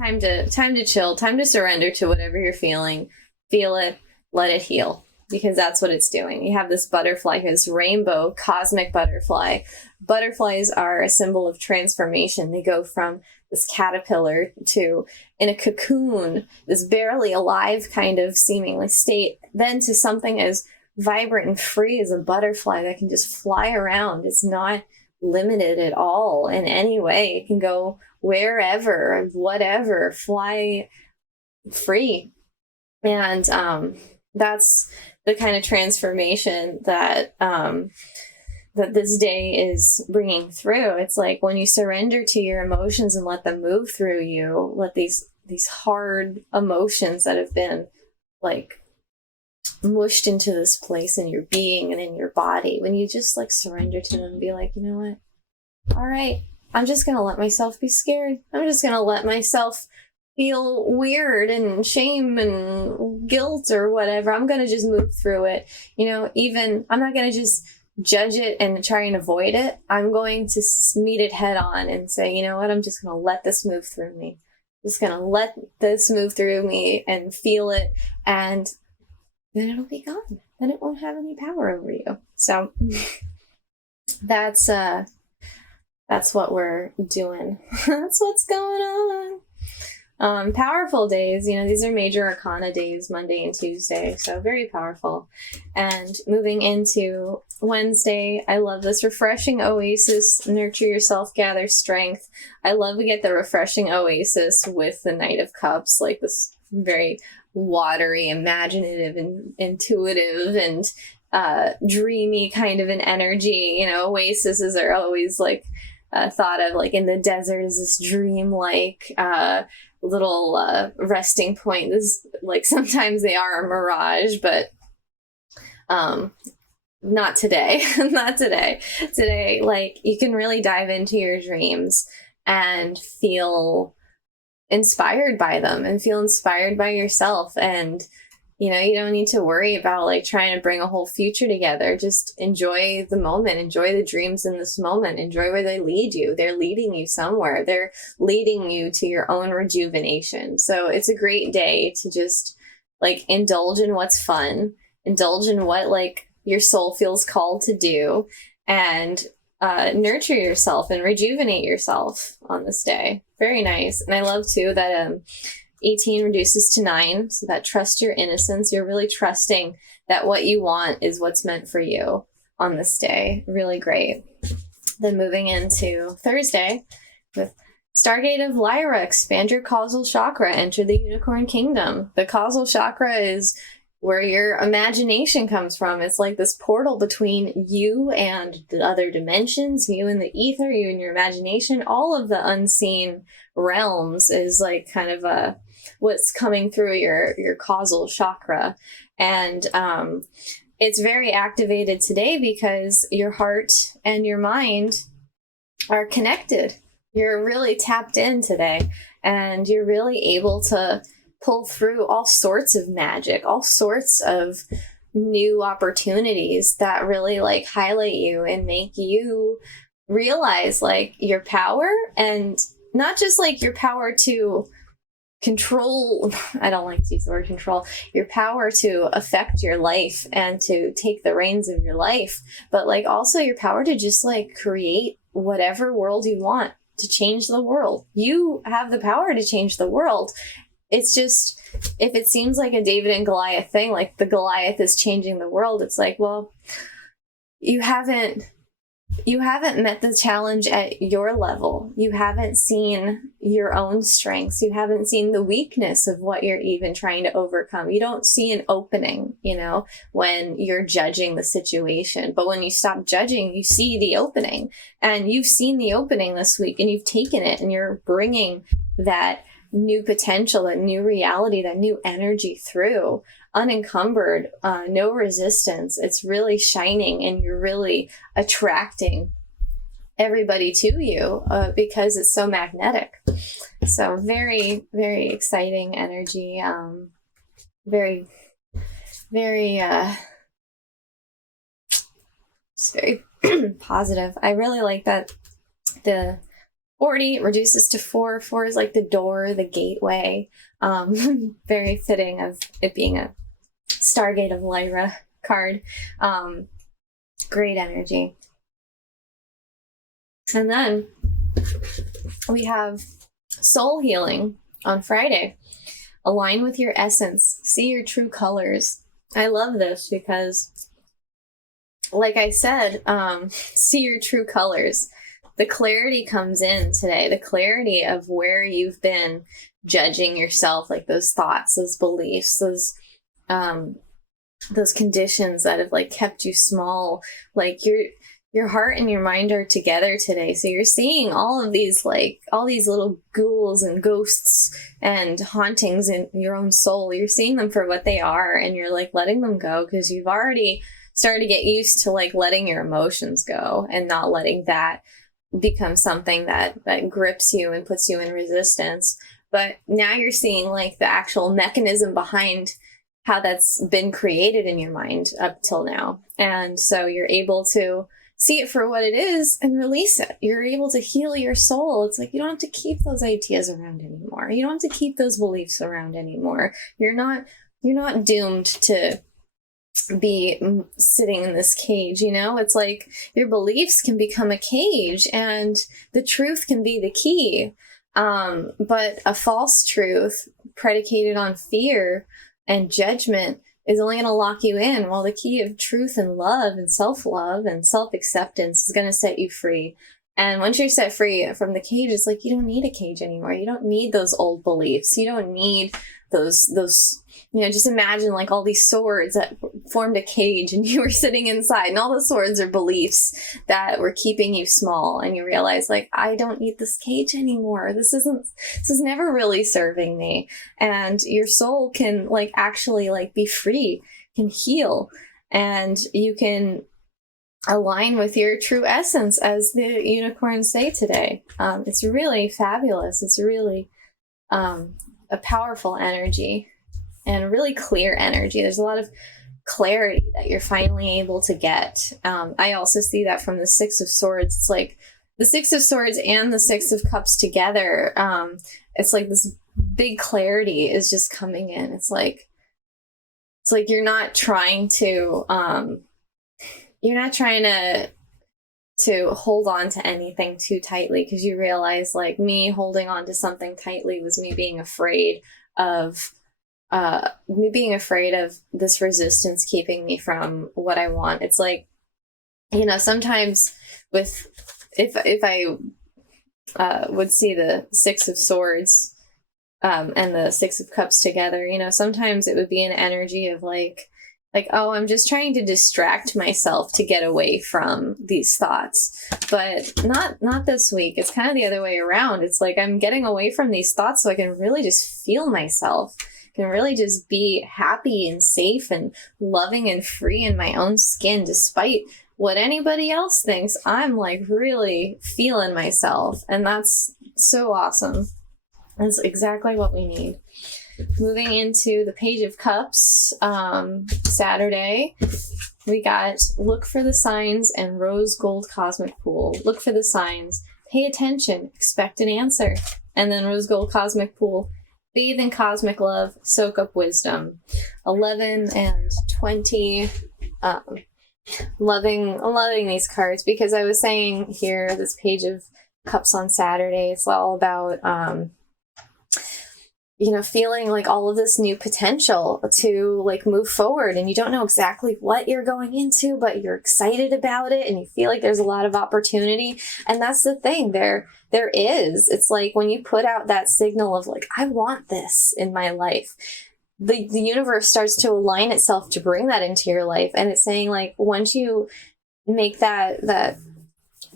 time to chill, time to surrender to whatever you're feeling. Feel it, let it heal. Because that's what it's doing. You have this butterfly, this rainbow cosmic butterfly. Butterflies are a symbol of transformation. They go from this caterpillar to, in a cocoon, this barely alive kind of seemingly state, then to something as vibrant and free as a butterfly that can just fly around. It's not limited at all in any way. It can go wherever, whatever, fly free. And that's the kind of transformation that that this day is bringing through. It's when you surrender to your emotions and let them move through you, let these hard emotions that have been mushed into this place in your being and in your body, when you just surrender to them and be you know what? All right, I'm just going to let myself be scared. I'm just going to let myself feel weird and shame and guilt or whatever. I'm going to just move through it. Even I'm not going to just judge it and try and avoid it. I'm going to meet it head on and say, you know what? I'm just going to let this move through me. I'm just going to let this move through me and feel it. And then it'll be gone. Then it won't have any power over you. So that's what we're doing. That's what's going on. Powerful days. You know, these are major arcana days, Monday and Tuesday. So very powerful. And moving into Wednesday, I love this refreshing oasis, nurture yourself, gather strength. I love to get the refreshing oasis with the Knight of Cups, like this very watery, imaginative, and intuitive, and dreamy kind of an energy. You know, oases are always like thought of like in the desert as this dream-like little resting point. This, like, sometimes they are a mirage, but not today. Not today. Today, like, you can really dive into your dreams and feel inspired by them and feel inspired by yourself. And, you know, you don't need to worry about like trying to bring a whole future together. Just enjoy the moment, enjoy the dreams in this moment, enjoy where they lead you. They're leading you somewhere. They're leading you to your own rejuvenation. So it's a great day to just like indulge in what's fun, indulge in what like your soul feels called to do, and nurture yourself and rejuvenate yourself on this day. Very nice. And I love too that 18 reduces to 9, so that trust your innocence. You're really trusting that what you want is what's meant for you on this day. Really great. Then moving into Thursday with Stargate of Lyra, expand your causal chakra, enter the unicorn kingdom. The causal chakra is where your imagination comes from. It's like this portal between you and the other dimensions, you and the ether, you and your imagination. All of the unseen realms is like kind of what's coming through your causal chakra. And it's very activated today because your heart and your mind are connected. You're really tapped in today, and you're really able to pull through all sorts of magic, all sorts of new opportunities that really like highlight you and make you realize like your power, and not just like your power to control, I don't like to use the word control, your power to affect your life and to take the reins of your life, but like also your power to just like create whatever world you want, to change the world. You have the power to change the world. It's just, if it seems like a David and Goliath thing, like the Goliath is changing the world, it's like, well, you haven't met the challenge at your level. You haven't seen your own strengths. You haven't seen the weakness of what you're even trying to overcome. You don't see an opening, you know, when you're judging the situation. But when you stop judging, you see the opening. And you've seen the opening this week, and you've taken it, and you're bringing that new potential, that new reality, that new energy through, unencumbered, no resistance. It's really shining, and you're really attracting everybody to you because it's so magnetic. So very, very exciting energy. Very, very, it's very positive. I really like that the 40 reduces to 4. 4 is like the door, the gateway. Very fitting of it being a Stargate of Lyra card. Great energy. And then we have soul healing on Friday. Align with your essence. See your true colors. I love this because, like I said, see your true colors. The clarity comes in today, the clarity of where you've been judging yourself, like those thoughts, those beliefs, those conditions that have like kept you small. Like your heart and your mind are together today. So you're seeing all of these, like all these little ghouls and ghosts and hauntings in your own soul. You're seeing them for what they are, and you're like letting them go because you've already started to get used to like letting your emotions go and not letting that become something that grips you and puts you in resistance. But now you're seeing like the actual mechanism behind how that's been created in your mind up till now. And so you're able to see it for what it is and release it. You're able to heal your soul. It's like you don't have to keep those ideas around anymore. You don't have to keep those beliefs around anymore. You're not doomed to be sitting in this cage, you know? It's like your beliefs can become a cage, and the truth can be the key. But a false truth predicated on fear and judgment is only going to lock you in, while the key of truth and love and self-love and self-acceptance is going to set you free. And once you're set free from the cage, it's like you don't need a cage anymore. You don't need those old beliefs. You don't need those, just imagine like all these swords that formed a cage and you were sitting inside, and all the swords are beliefs that were keeping you small. And you realize, like, I don't need this cage anymore. This is never really serving me. And your soul can actually be free, can heal, and you can align with your true essence, as the unicorns say today. It's really fabulous. It's really a powerful energy and a really clear energy. There's a lot of clarity that you're finally able to get. I also see that from the Six of Swords. It's like the Six of Swords and the Six of Cups together. It's like this big clarity is just coming in. It's like you're not trying to to hold on to anything too tightly, because you realize, like, me holding on to something tightly was me being afraid of this resistance keeping me from what I want. It's like, sometimes if I would see the Six of Swords and the Six of Cups together, sometimes it would be an energy of like, oh, I'm just trying to distract myself to get away from these thoughts. But not this week. It's kind of the other way around. It's like I'm getting away from these thoughts so I can really just feel myself. I can really just be happy and safe and loving and free in my own skin, despite what anybody else thinks. I'm really feeling myself. And that's so awesome. That's exactly what we need. Moving into the Page of Cups, Saturday, we got Look for the Signs and Rose Gold Cosmic Pool. Look for the signs, pay attention, expect an answer. And then Rose Gold Cosmic Pool, bathe in cosmic love, soak up wisdom. 11 and 20. Loving these cards, because I was saying here, this Page of Cups on Saturday, it's all about feeling like all of this new potential to move forward, and you don't know exactly what you're going into, but you're excited about it and you feel like there's a lot of opportunity. And that's the thing, there is. It's like when you put out that signal of I want this in my life, the universe starts to align itself to bring that into your life. And it's saying, once you make that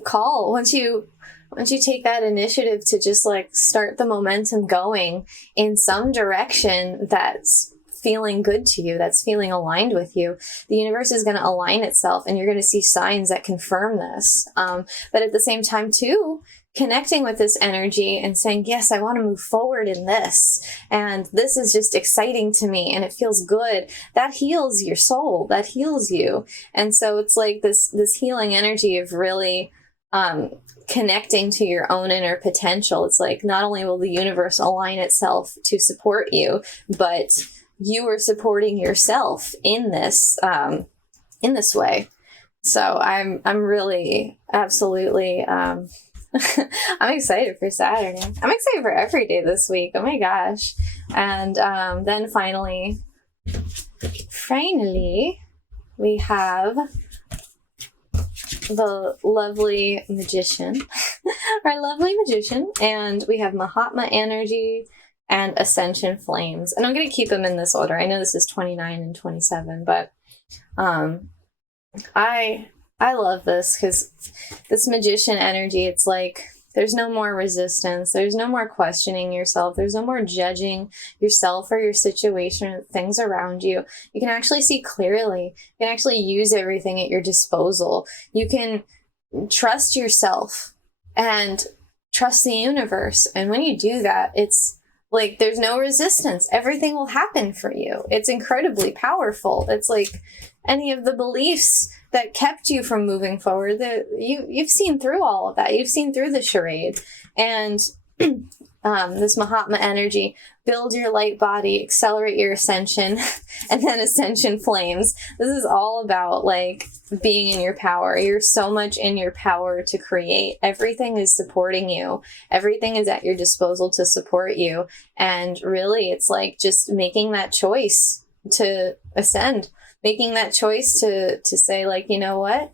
call, once you take that initiative to just start the momentum going in some direction that's feeling good to you, that's feeling aligned with you, the universe is going to align itself, and you're going to see signs that confirm this. But at the same time too, connecting with this energy and saying, yes, I want to move forward in this, and this is just exciting to me and it feels good. That heals your soul, that heals you. And so it's like this healing energy of really connecting to your own inner potential. It's like, not only will the universe align itself to support you, but you are supporting yourself in this way. So I'm really absolutely I'm excited for Saturday. I'm excited for every day this week. Oh my gosh. And then finally we have the lovely magician, our lovely magician, and we have Mahatma energy and Ascension flames. And I'm going to keep them in this order. I know this is 29 and 27, but I love this, because this magician energy, it's like there's no more resistance. There's no more questioning yourself. There's no more judging yourself or your situation or things around you. You can actually see clearly. You can actually use everything at your disposal. You can trust yourself and trust the universe. And when you do that, it's like there's no resistance. Everything will happen for you. It's incredibly powerful. It's like any of the beliefs that kept you from moving forward, that you've seen through all of that. You've seen through the charade. And this Mahatma energy, build your light body, accelerate your ascension, and then ascension flames. This is all about like being in your power. You're so much in your power to create. Everything is supporting you. Everything is at your disposal to support you. And really, it's like just making that choice to ascend, making that choice to say like, you know what?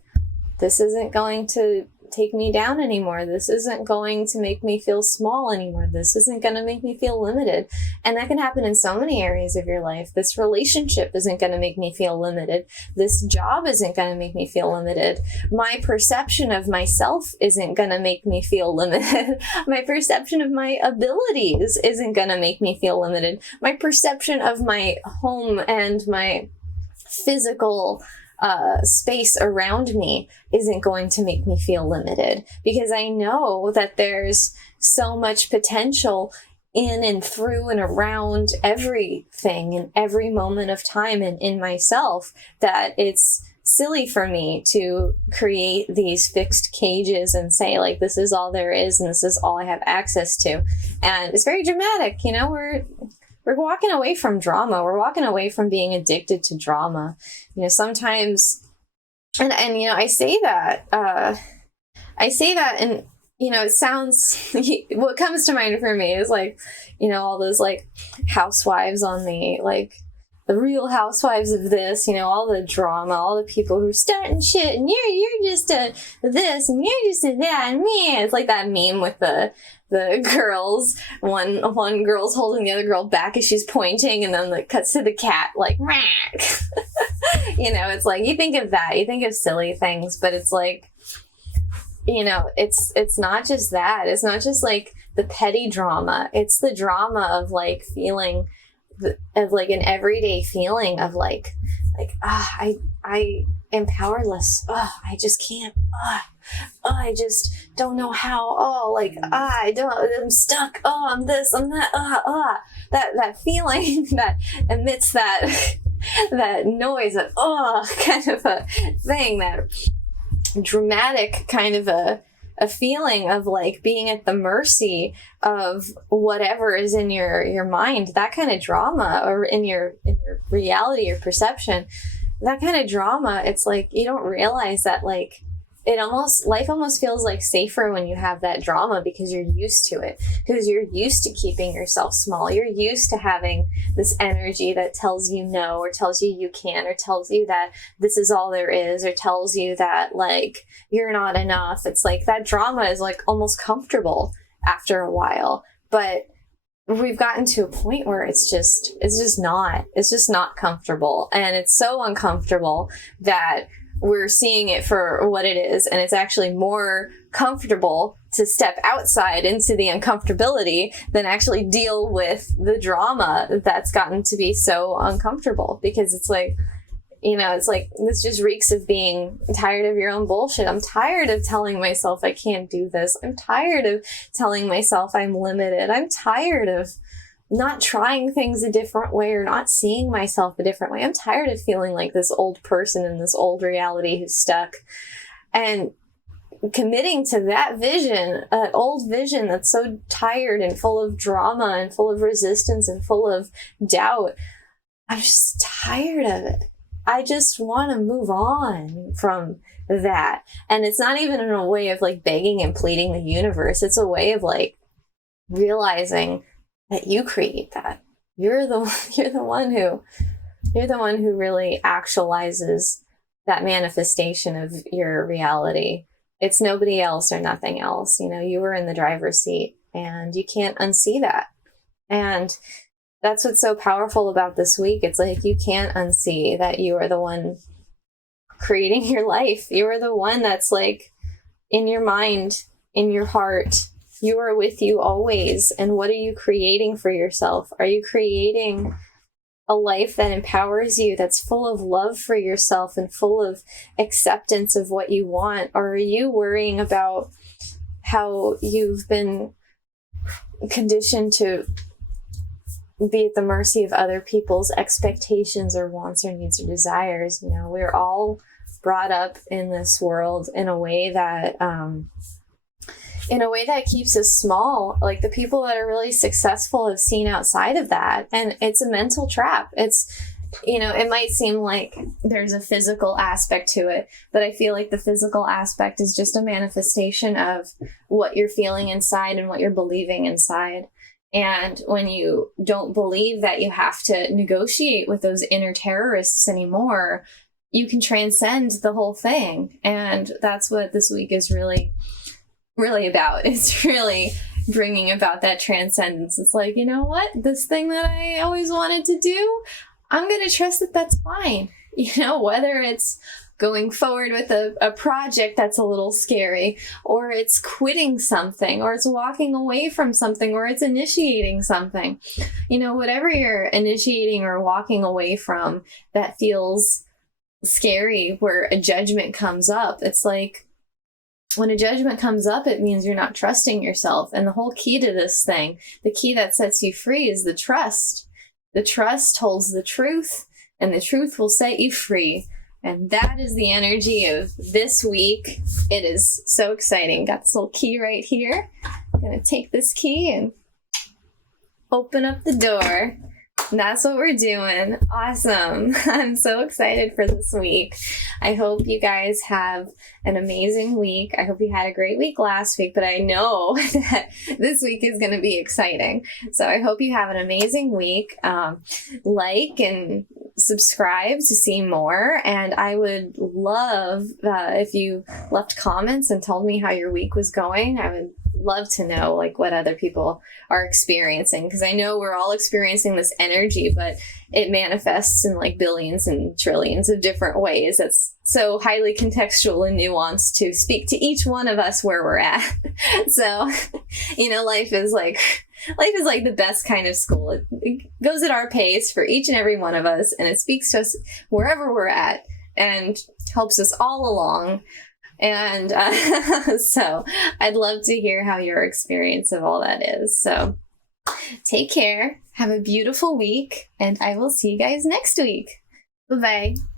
This isn't going to take me down anymore. This isn't going to make me feel small anymore. This isn't going to make me feel limited. And that can happen in so many areas of your life. This relationship isn't going to make me feel limited. This job isn't going to make me feel limited. My perception of myself isn't going to make me feel limited. My perception of my abilities isn't going to make me feel limited. My perception of my home and my physical space around me isn't going to make me feel limited, because I know that there's so much potential in and through and around everything in every moment of time and in myself, that it's silly for me to create these fixed cages and say like, this is all there is and this is all I have access to. And it's very dramatic, you know, we're walking away from drama. We're walking away from being addicted to drama. You know, sometimes, and you know, I say that and, you know, it sounds, what comes to mind for me is like, you know, all those like housewives on the Real Housewives of this, you know, all the drama, all the people who are starting shit, and you're just a this, and you're just a that, and me. It's like that meme with the girls. One girl's holding the other girl back as she's pointing, and then like cuts to the cat, like, you know, it's like, you think of that, you think of silly things, but it's like, you know, it's not just that. It's not just like the petty drama. It's the drama of like feeling of like an everyday feeling of like I am powerless. I just can't. I just don't know how. I'm stuck. I'm this, I'm that. That feeling that emits that that noise, that kind of a thing, that dramatic kind of a feeling of like being at the mercy of whatever is in your mind, that kind of drama, or in your reality or perception, that kind of drama. It's like you don't realize that like life almost feels like safer when you have that drama, because you're used to it, because you're used to keeping yourself small. You're used to having this energy that tells you no, or tells you you can't, or tells you that this is all there is, or tells you that like you're not enough. It's like that drama is like almost comfortable after a while, but we've gotten to a point where it's just not comfortable, and it's so uncomfortable that we're seeing it for what it is, and it's actually more comfortable to step outside into the uncomfortability than actually deal with the drama that's gotten to be so uncomfortable. Because it's like, you know, it's like, this just reeks of being tired of your own bullshit. I'm tired of telling myself I can't do this. I'm tired of telling myself I'm limited. I'm tired of not trying things a different way, or not seeing myself a different way. I'm tired of feeling like this old person in this old reality who's stuck. And committing to that vision, an old vision that's so tired and full of drama and full of resistance and full of doubt, I'm just tired of it. I just want to move on from that. And it's not even in a way of like begging and pleading the universe. It's a way of like realizing that you create that. You're the one who really actualizes that manifestation of your reality. It's nobody else or nothing else. You know, you were in the driver's seat, and you can't unsee that. And that's what's so powerful about this week. It's like you can't unsee that you are the one creating your life. You are the one that's like in your mind, in your heart. You are with you always. And what are you creating for yourself? Are you creating a life that empowers you, that's full of love for yourself and full of acceptance of what you want? Or are you worrying about how you've been conditioned to be at the mercy of other people's expectations or wants or needs or desires? You know, we're all brought up in this world in a way that in a way that keeps us small. Like the people that are really successful have seen outside of that, and it's a mental trap. It's, you know, it might seem like there's a physical aspect to it, but I feel like the physical aspect is just a manifestation of what you're feeling inside and what you're believing inside. And when you don't believe that you have to negotiate with those inner terrorists anymore, you can transcend the whole thing. And that's what this week is really about. It's really bringing about that transcendence. It's like, you know what? This thing that I always wanted to do, I'm going to trust that that's fine. You know, whether it's going forward with a project that's a little scary, or it's quitting something, or it's walking away from something, or it's initiating something. You know, whatever you're initiating or walking away from that feels scary, where a judgment comes up, it's like, when a judgment comes up, it means you're not trusting yourself. And the whole key to this thing, the key that sets you free, is the trust. The trust holds the truth, and the truth will set you free. And that is the energy of this week. It is so exciting. Got this little key right here. I'm going to take this key and open up the door. And that's what we're doing. Awesome. I'm so excited for this week. I hope you guys have an amazing week. I hope you had a great week last week, but I know that this week is going to be exciting. So I hope you have an amazing week. Like and subscribe to see more. And I would love if you left comments and told me how your week was going. I would love to know like what other people are experiencing, because I know we're all experiencing this energy, but it manifests in like billions and trillions of different ways. That's so highly contextual and nuanced to speak to each one of us where we're at. So, you know, life is like the best kind of school. It goes at our pace for each and every one of us, and it speaks to us wherever we're at and helps us all along. And so I'd love to hear how your experience of all that is. So take care, have a beautiful week, and I will see you guys next week. Bye-bye.